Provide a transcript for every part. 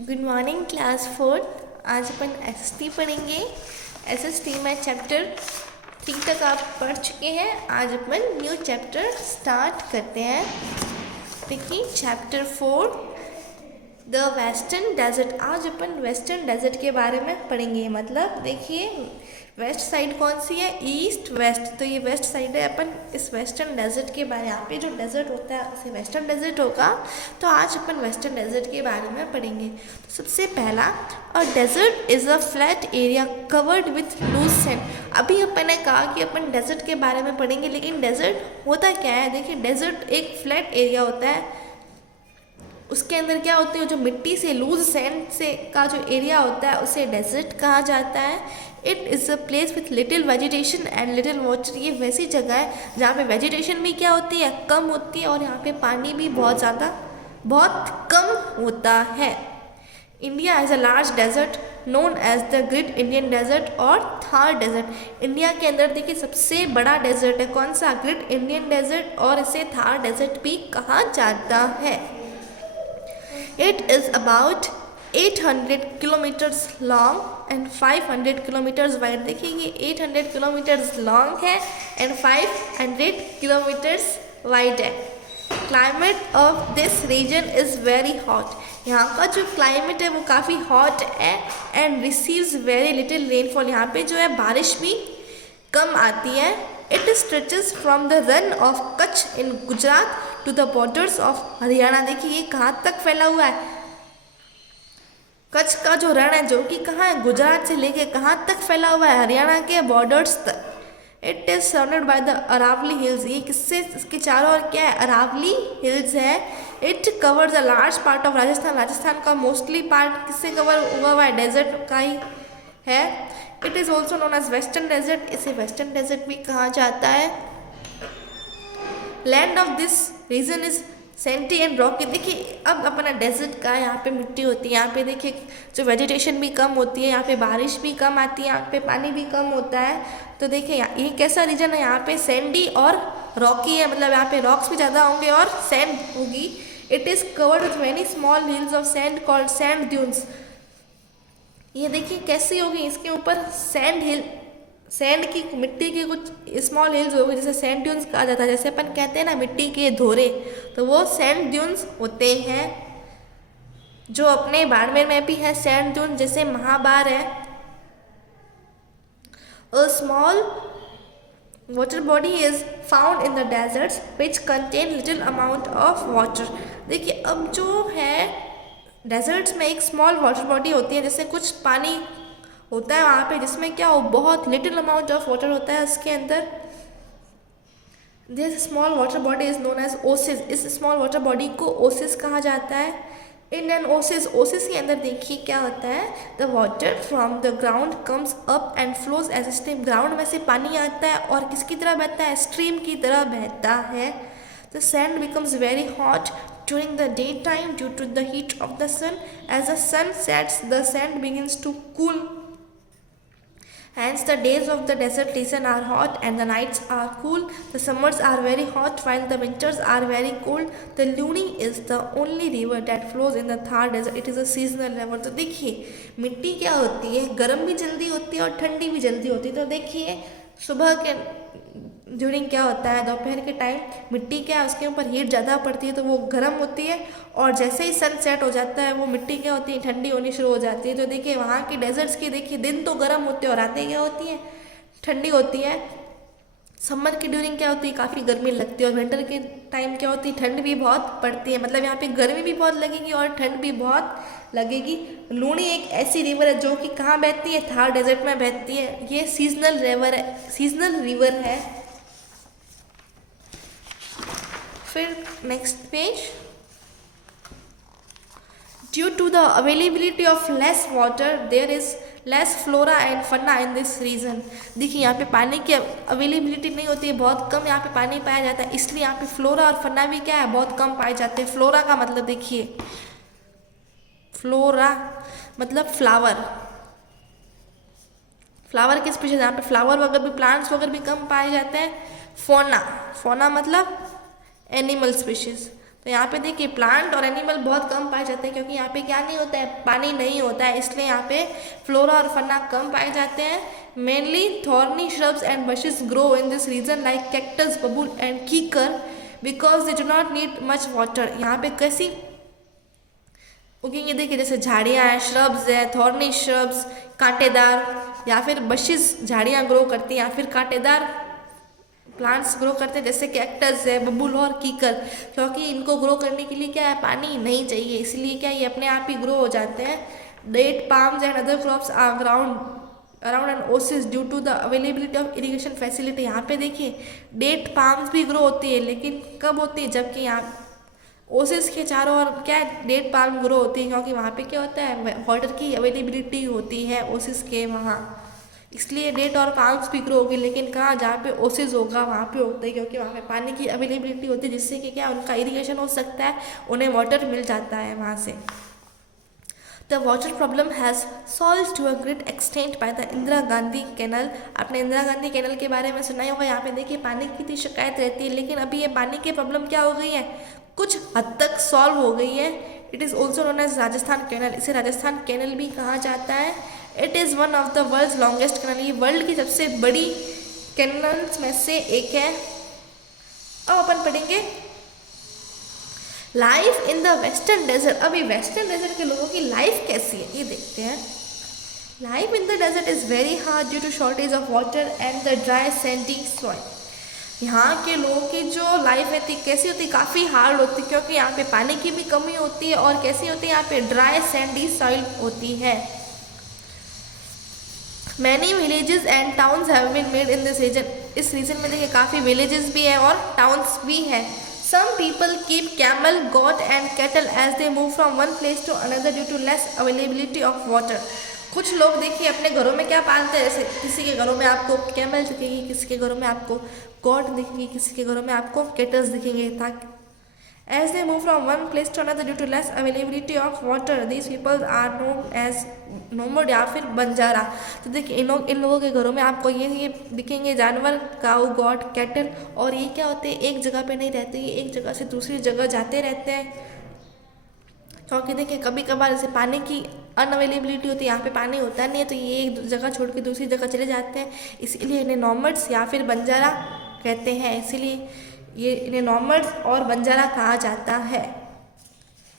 Good morning class 4। आज अपन SST पढ़ेंगे। SST में चैप्टर 3 तक आप पढ़ चुके हैं। आज अपन न्यू चैप्टर स्टार्ट करते हैं। देखिए चैप्टर 4 द वेस्टर्न डेजर्ट। आज अपन वेस्टर्न डेजर्ट के बारे में पढ़ेंगे। मतलब देखिए वेस्ट साइड कौन सी है, ईस्ट वेस्ट, तो ये वेस्ट साइड है। अपन इस वेस्टर्न डेजर्ट के बारे में, यहाँ पे जो डेजर्ट होता है उसे वेस्टर्न डेजर्ट होगा। तो आज अपन वेस्टर्न डेजर्ट के बारे में पढ़ेंगे। तो सबसे पहला, a desert is a flat area covered with loose sand. अभी अपन ने कहा कि अपन डेजर्ट के बारे में पढ़ेंगे, लेकिन डेजर्ट होता क्या है। देखिए डेजर्ट एक फ्लैट एरिया होता है, उसके अंदर क्या होती है, जो मिट्टी से लूज सैंड से का जो एरिया होता है उसे डेजर्ट कहा जाता है। It is a place with little vegetation and little water. ये वैसी जगह है जहाँ पे वेजिटेशन भी क्या होती है, कम होती है, और यहाँ पे पानी भी बहुत कम होता है। India has a large desert known as the Great Indian Desert और थार डेजर्ट। इंडिया के अंदर देखिए सबसे बड़ा डेजर्ट है कौन सा, ग्रेट इंडियन डेजर्ट, और इसे थार डेजर्ट भी कहा जाता है। It is about 800 kilometers long and 500 kilometers wide। देखिए ये 800 kilometers long है and 500 kilometers wide है। Climate of this region is very hot। यहाँ का जो क्लाइमेट है वो काफ़ी हॉट है and receives very little rainfall। यहाँ पे जो है बारिश भी कम आती है। It stretches from the run of Kutch in Gujarat to the borders of Haryana. देखिए ये कहाँ तक फैला हुआ है, कच्छ का जो रण है जो कि कहाँ है, गुजरात से लेके कहाँ तक फैला हुआ है, हरियाणा के बॉर्डर्स तक। It is surrounded by the Aravalli hills. ये किससे, इसके चारों ओर क्या है, अरावली हिल्स है। It covers a large part of Rajasthan. Rajasthan का मोस्टली पार्ट किससे कवर हुआ हुआ है, डेजर्ट का ही है। It is also known as western desert. इसे वेस्टर्न डेजर्ट भी कहा जाता है। Land of this region is sandy and rocky. देखिए अब अपना डेजर्ट का यहाँ पे मिट्टी होती है, यहाँ पे देखिए जो वेजिटेशन भी कम होती है, यहाँ पे बारिश भी कम आती है, यहाँ पे पानी भी कम होता है। तो देखिए ये कैसा रीजन है, यहाँ पे सैंडी और रॉकी है, मतलब यहाँ पे रॉक्स भी ज़्यादा होंगे और सैंड होगी। It is covered with many small hills of sand called sand dunes. ये देखिए कैसी होगी, इसके ऊपर सैंड हिल, सैंड की मिट्टी के कुछ स्मॉल हिल्स हो गए, जैसे सैंड ड्यून्स कहा जाता है। जैसे अपन कहते हैं ना मिट्टी के धोरे, तो वो सैंड ड्यून्स होते हैं। जो अपने बाड़मेर में भी है सैंड ड्यून, जैसे महाबार है। A small water body is found in the deserts which contain little amount of water. देखिए अब जो है डेजर्ट्स में एक स्मॉल वाटर बॉडी होती है, जैसे कुछ पानी होता है वहाँ पे जिसमें क्या हो, बहुत लिटिल अमाउंट ऑफ वाटर होता है उसके अंदर। This small water body is known as oasis. इस स्मॉल वाटर बॉडी को ओसिस कहा जाता है। इन एन ओसिस, ओसिस के अंदर देखिए क्या होता है, the water from the ground comes up and flows as stream. Ground में से पानी आता है और किसकी तरह बहता है, स्ट्रीम की तरह बहता है। The sand becomes very hot during the daytime due to the heat of the sun. As the sun sets, the sand begins to cool. Hence the days of the desert region are hot and the nights are cool. The summers are very hot while the winters are very cold. The Luni is the only river that flows in the Thar desert. It is a seasonal river. तो देखिए मिट्टी क्या होती है, गर्म भी जल्दी होती है और ठंडी भी जल्दी होती है। तो देखिए सुबह के ड्यूरिंग क्या होता है, दोपहर के टाइम मिट्टी क्या है, उसके ऊपर हीट ज़्यादा पड़ती है तो वो गर्म होती है, और जैसे ही सन सेट हो जाता है वो मिट्टी क्या होती है, ठंडी होनी शुरू हो जाती है। तो देखिए वहाँ की डेजर्ट्स की देखिए दिन तो गर्म होते हैं और रातें क्या होती हैं, ठंडी होती है। समर की ड्यूरिंग क्या होती है, काफ़ी गर्मी लगती है, और विंटर के टाइम क्या होती है, ठंड भी बहुत पड़ती है। मतलब यहाँ पे गर्मी भी बहुत लगेगी और ठंड भी बहुत लगेगी। लूनी एक ऐसी रिवर है जो कि कहाँ बहती है, थार डेजर्ट में बहती है। ये सीजनल रिवर है। फिर next page, due to the availability of less water there is less flora and fauna in this region. देखिए यहाँ पे पानी की अवेलेबिलिटी नहीं होती है, बहुत कम यहाँ पे पानी पाया जाता है, इसलिए यहाँ पे फ्लोरा और फना भी क्या है, बहुत कम पाए जाते हैं। फ्लोरा का मतलब देखिए, फ्लोरा मतलब फ्लावर, फ्लावर की स्पीशीज, यहाँ पे फ्लावर वगैरह भी, प्लांट्स वगैरह भी कम पाए जाते हैं। फोना, फोना मतलब एनिमल स्पीशीज। तो यहाँ पे देखिए प्लांट और एनिमल बहुत कम पाए जाते हैं, क्योंकि यहाँ पे क्या नहीं होता है, पानी नहीं होता है, इसलिए यहाँ पे फ्लोरा और फना कम पाए जाते हैं। Mainly thorny shrubs and bushes grow in this region like cactus, babul and kikar because they do not need much water. यहाँ पे कैसी उगेंगे देखिए, जैसे झाड़ियाँ हैं, श्रब्स है, थॉर्नी श्रब्स कांटेदार, या फिर बशिस झाड़ियाँ ग्रो करती हैं, या फिर कांटेदार प्लांट्स ग्रो करते हैं जैसे कैक्टस है, बबूल और कीकर, क्योंकि इनको ग्रो करने के लिए क्या है, पानी नहीं चाहिए, इसलिए क्या ये अपने आप ही ग्रो हो जाते हैं। Date palms and other crops are around an oasis due to the availability of irrigation facility. यहाँ पे देखिए डेट पाम्स भी ग्रो होती है, लेकिन कब होती है, जबकि यहाँ ओसिस के चारों ओर क्या है, डेट पाल्म ग्रो होती है, क्योंकि वहाँ पे क्या होता है, वाटर की अवेलेबिलिटी होती है ओसिस के वहाँ, इसलिए डेट और पाल्म्स भी ग्रो होगी। लेकिन कहाँ, जहाँ पे ओसिस होगा वहाँ पे होता है, क्योंकि वहाँ पे पानी की अवेलेबिलिटी होती है, जिससे कि क्या उनका इरिगेशन हो सकता है, उन्हें वाटर मिल जाता है वहाँ से। The water problem has solve to a great extent by the Indira Gandhi canal. आपने इंदिरा गांधी कैनल के बारे में सुना ही होगा। यहाँ पे देखिए पानी की इतनी शिकायत रहती है, लेकिन अभी ये पानी की प्रॉब्लम क्या हो गई है, कुछ हद तक सॉल्व हो गई है। It is also known as Rajasthan canal, इसे राजस्थान कैनल भी कहा जाता है। It is one of the world's longest canal, ये वर्ल्ड की सबसे बड़ी कैनल्स में से एक है। अब अपन पढ़ेंगे life in the western desert. अभी वेस्टर्न डेजर्ट के लोगों की लाइफ कैसी है ये देखते हैं। Life in the desert is very hard due to shortage of water and the dry sandy soil. यहाँ के लोगों की जो लाइफ रहती कैसी होती, काफ़ी हार्ड होती, क्योंकि यहाँ पे पानी की भी कमी होती है, और कैसी होती है, यहाँ पे ड्राई सैंडी सॉइल होती है। Many villages and towns have been made in this region. इस रीजन में देखिए काफ़ी विलेजेस भी हैं और टाउन्स भी हैं। Some people keep camel, goat and cattle as they move from one place to another due to less availability of water. कुछ लोग देखिए अपने घरों में क्या पालते हैं, जैसे किसी के घरों में आपको कैमल दिखेगी, किसी के घरों में आपको गोट दिखेगी, किसी के घरों में आपको कैटल्स दिखेंगे, ताकि as they move from one place to another due to less availability of water, these people are known as nomad या फिर बंजारा। तो देखिए इन लोगों के घरों में आपको ये दिखेंगे जानवर, काऊ, गॉट, कैटल, और ये क्या होते हैं, एक जगह पे नहीं रहते, ये एक जगह से दूसरी जगह जाते रहते हैं, क्योंकि देखिए कभी कभार जैसे पानी की अनअवेलेबिलिटी होती है, यहाँ पे पानी होता नहीं है, तो ये एक जगह छोड़ के दूसरी जगह चले जाते हैं, इसीलिए इन्हें नॉमड्स या फिर बंजारा कहते हैं। इसीलिए ये इन्हें नॉमड्स और बंजारा कहा जाता है,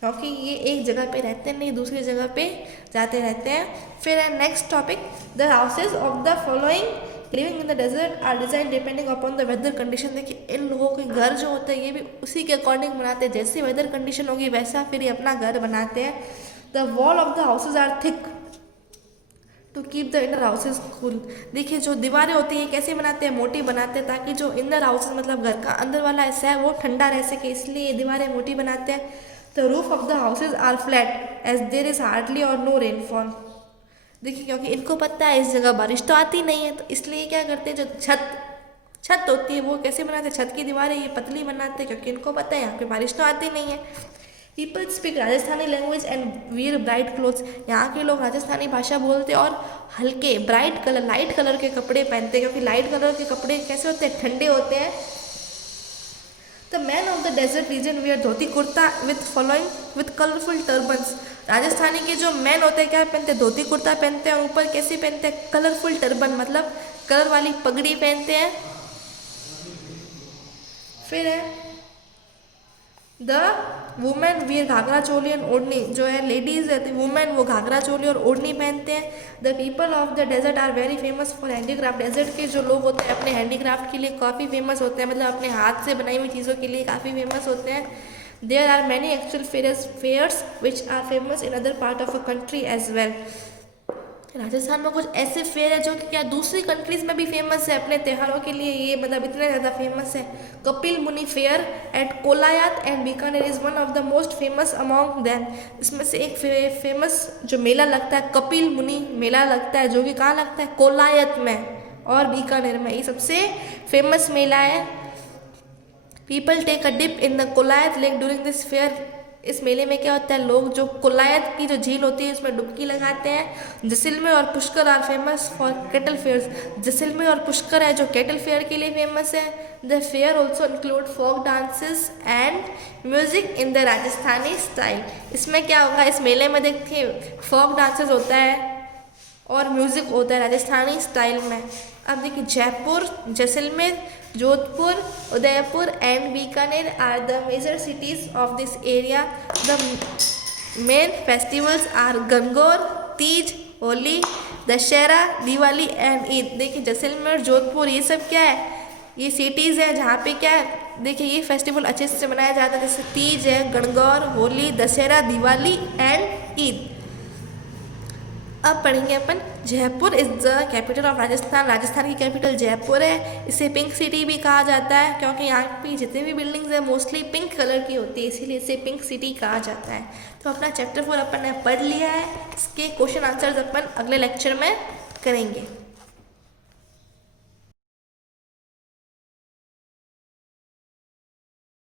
क्योंकि ये एक जगह पे रहते नहीं, दूसरी जगह पे जाते रहते हैं। फिर है next topic, the houses of the following living in the desert are design depending upon the weather condition. देखिए इन लोगों के घर जो होते हैं ये भी उसी के अकॉर्डिंग बनाते हैं, जैसी वेदर कंडीशन होगी वैसा फिर ये अपना घर बनाते हैं। The wall of the houses are thick to keep the inner houses cool. देखिए जो दीवारें होती हैं कैसे बनाते हैं, मोटी बनाते हैं, ताकि जो इनर हाउसेज मतलब घर का अंदर वाला हिस्सा है वो ठंडा रह सके, इसलिए ये दीवारें मोटी बनाते हैं। The roof of the houses are flat as there is hardly और नो रेनफॉल। देखिए क्योंकि इनको पता है इस जगह बारिश तो आती नहीं है, तो इसलिए क्या करते हैं, जो छत होती है वो कैसे बनाते हैं, छत की दीवारें ये पतली बनाते हैं, क्योंकि इनको पता है यहाँ पे बारिश तो आती नहीं है। People speak Rajasthani language and wear bright clothes. यहाँ के लोग राजस्थानी भाषा बोलते हैं और हल्के ब्राइट कलर लाइट कलर के कपड़े पहनते हैं, क्योंकि लाइट कलर के कपड़े कैसे होते हैं, ठंडे होते हैं। The man of the desert region wear dhoti kurta with colourful turbans. Rajasthani के जो मैन होते हैं क्या पहनते हैं, धोती कुर्ता पहनते हैं, ऊपर कैसे पहनते हैं, कलरफुल टर्बन मतलब कलर वाली पगड़ी पहनते हैं। फिर है the women wear ghagra choli and odhni. जो है लेडीज रहती वुमेन वो घाघरा चोली और ओढ़नी पहनते हैं। The people of the desert are very famous for handicraft. Desert के जो लोग होते हैं अपने हैंडीक्राफ्ट के लिए काफ़ी फेमस होते हैं, मतलब अपने हाथ से बनाई हुई चीज़ों के लिए काफ़ी फेमस होते हैं। There are many actual fairs which are famous in other part of a country as well. Rajasthan में कुछ ऐसे फेयर है जो कि क्या दूसरी कंट्रीज में भी फेमस है अपने त्योहारों के लिए, ये मतलब इतने ज़्यादा फेमस है। कपिल मुनि fair eight Kolayat and Bikaner is one of the most famous among them. इसमें से एक फेमस जो मेला लगता है कपिल मुनि मेला लगता है, जो कि कहाँ लगता है, कोलायत में और बीकानेर में, ये सबसे फेमस मेला है। People take a dip in the Kolayat lake during this fair इस मेले में क्या होता है, लोग जो कोलायत की जो झील होती है उसमें डुबकी लगाते हैं। जैसलमेर और Pushkar are famous for cattle fairs. Jaisalmer और पुष्कर है जो कैटल फेयर के लिए फेमस है। The fair also include folk dances and music in the Rajasthani style. इसमें क्या होगा, इस मेले में देखिए फोक डांसेस होता है और म्यूज़िक होता है राजस्थानी स्टाइल में। अब देखिए Jaipur, Jaisalmer, Jodhpur, Udaipur and Bikaner are the major cities of this area. The main festivals are Gangaur, Teej, Holi, Dussehra, Diwali and Eid. देखिए जैसलमेर, जोधपुर ये सब क्या है, ये सिटीज़ है जहाँ पे क्या है, देखिए ये फेस्टिवल अच्छे से मनाया जाता है, जैसे तीज है, गणगौर, होली, दशहरा, दिवाली एंड ईद। अब पढ़ेंगे अपन Jaipur is the capital of Rajasthan. Rajasthan की कैपिटल जयपुर है। इसे पिंक सिटी भी कहा जाता है क्योंकि यहाँ पे जितनी भी बिल्डिंग्स हैं मोस्टली पिंक कलर की होती है, इसीलिए इसे पिंक सिटी कहा जाता है। तो अपना चैप्टर 4 अपन ने पढ़ लिया है। इसके क्वेश्चन आंसर्स अपन अगले लेक्चर में करेंगे।